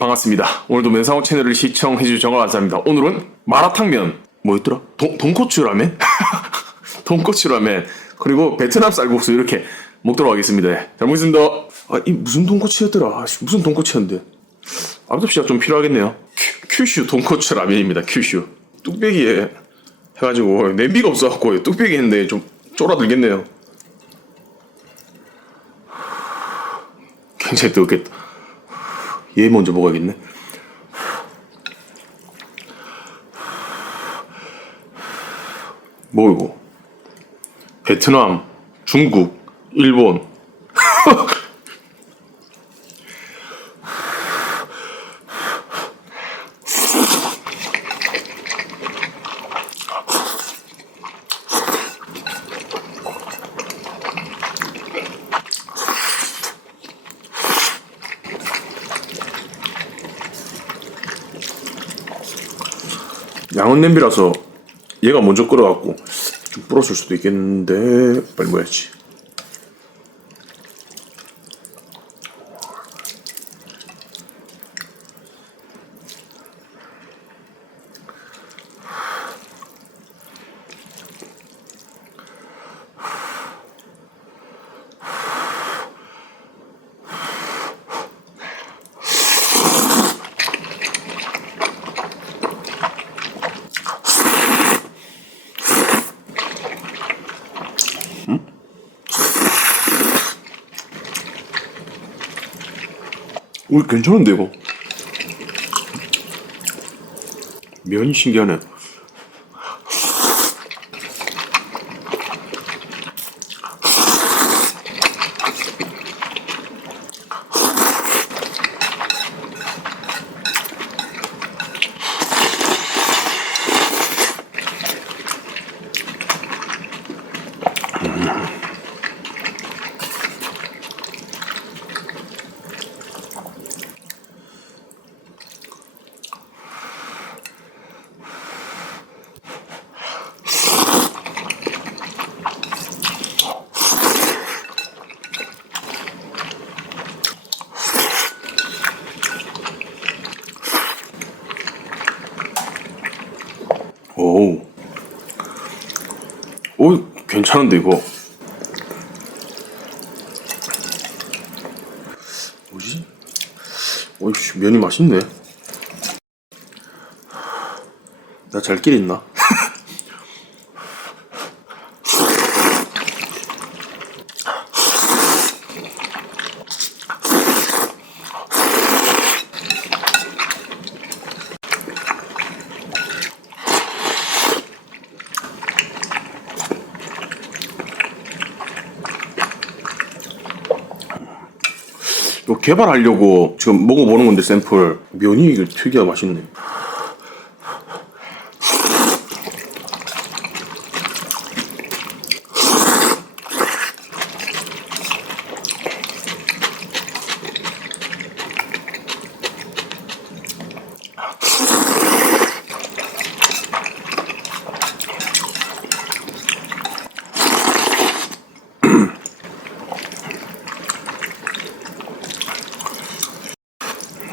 반갑습니다. 오늘도 면상호 채널을 시청해주셔서 정말 감사합니다. 오늘은 마라탕면 뭐였더라? 돈코츠 라멘? 돈코츠 라멘 그리고 베트남 쌀국수 이렇게 먹도록 하겠습니다. 잘 먹겠습니다. 이 무슨 돈코츠였더라? 무슨 돈코츠였는데? 아르톱시가 좀 필요하겠네요. 큐슈 돈코츠 라면입니다. 큐슈 뚝배기에 해가지고 냄비가 없어갖고 뚝배기 했는데 좀 쫄아들겠네요. 굉장히 뜨겁겠다. 얘 먼저 먹어야겠네. 뭐 이거? 베트남, 중국, 일본. 양은 냄비라서 얘가 먼저 끓어갖고 좀 불었을 수도 있겠는데 빨리 먹어야지. 우리 괜찮은데 이거? 면이 신기하네. 오, 괜찮은데 이거? 뭐지? 오이씨, 면이 맛있네. 나 잘 끼렸나? 이거 개발하려고 지금 먹어보는 건데 샘플 면이 이게 특이하게 맛있네.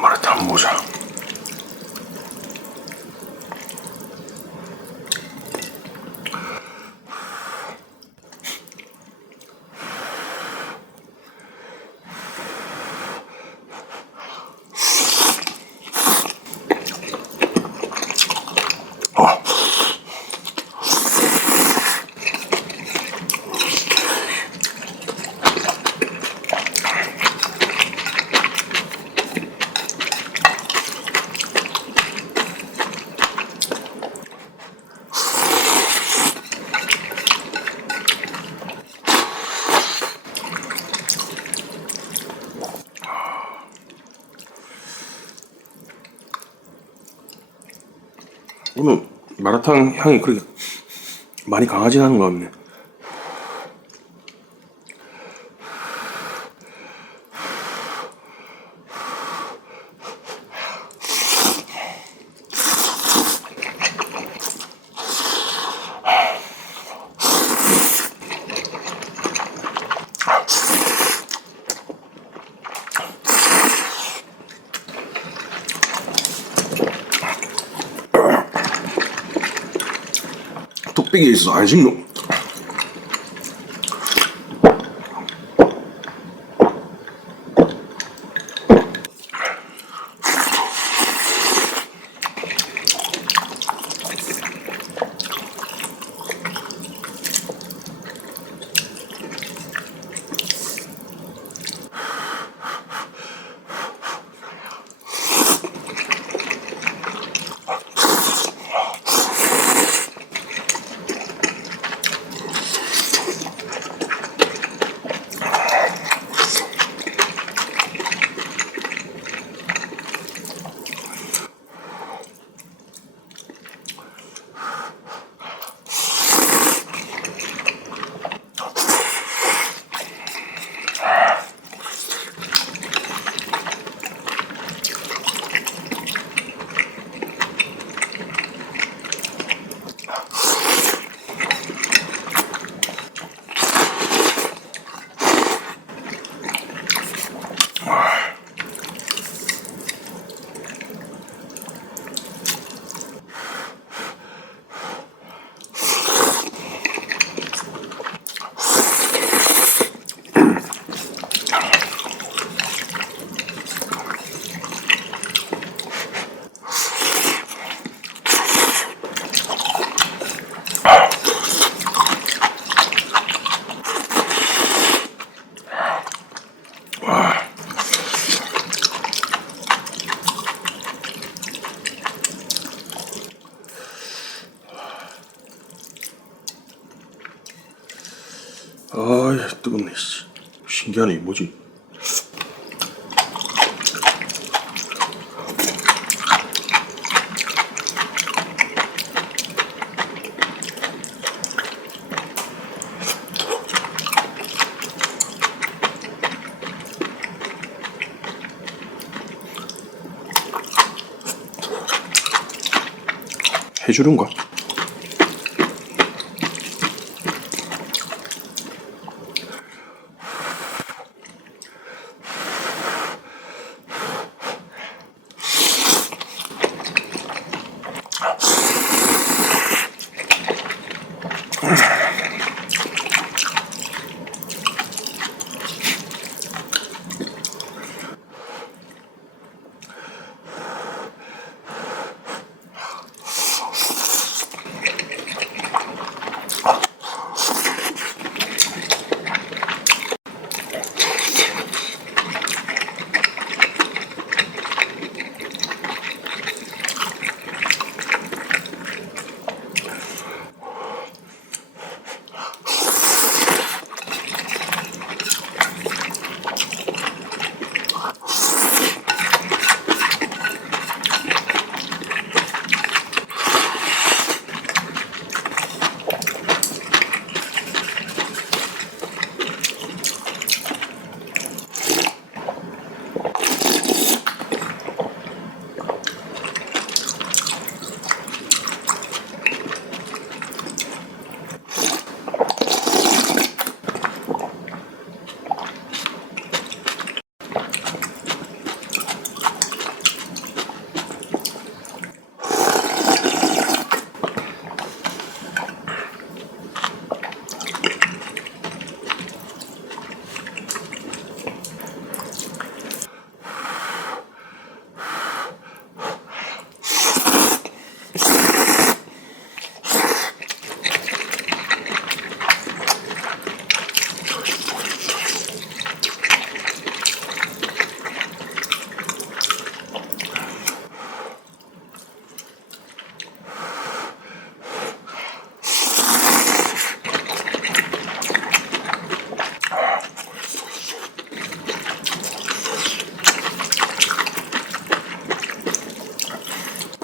마라탕 보자. 오늘 마라탕 향이 그렇게 많이 강하진 않은 것 같네. 뚝배기에 있어서 안 씹노. 아, 뜨겁네. 씨. 신기하네. 뭐지? 해주는가?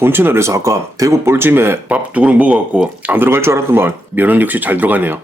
본 채널에서 아까 대구 볼찜에 밥 두 그릇 먹어갖고 안 들어갈 줄 알았더만 면은 역시 잘 들어가네요.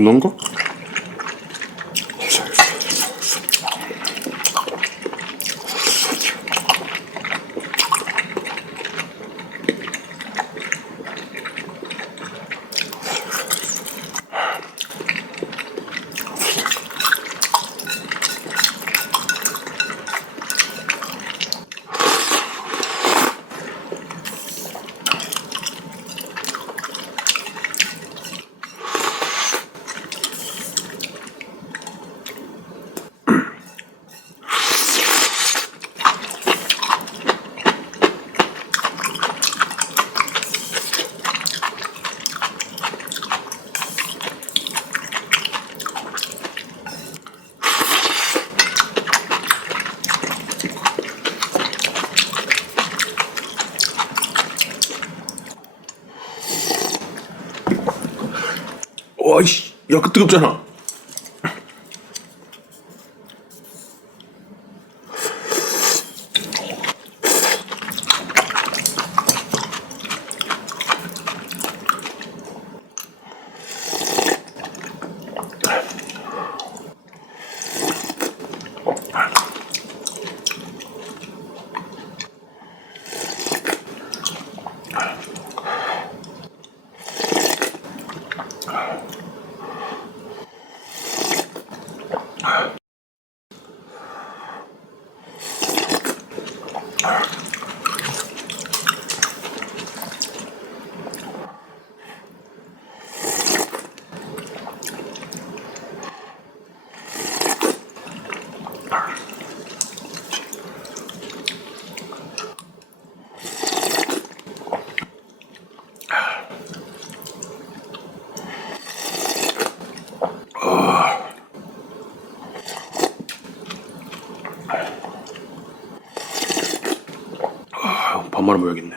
문어인가? 와이씨, 야, 그 뜨겁잖아. 밥 말아 먹어야겠네.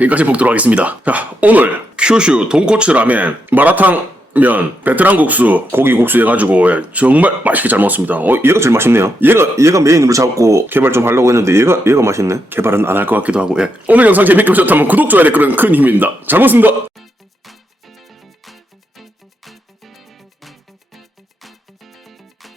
여기까지 먹도록 하겠습니다. 자, 오늘 큐슈 돈코츠 라멘, 마라탕면, 베트남 국수, 고기 국수 해가지고 정말 맛있게 잘 먹었습니다. 얘가 제일 맛있네요. 얘가 메인으로 잡고 개발 좀 하려고 했는데 얘가 맛있네. 개발은 안 할 것 같기도 하고. 오늘 영상 재밌게 보셨다면 구독, 좋아요, 댓글은 큰 힘입니다. 잘 먹었습니다.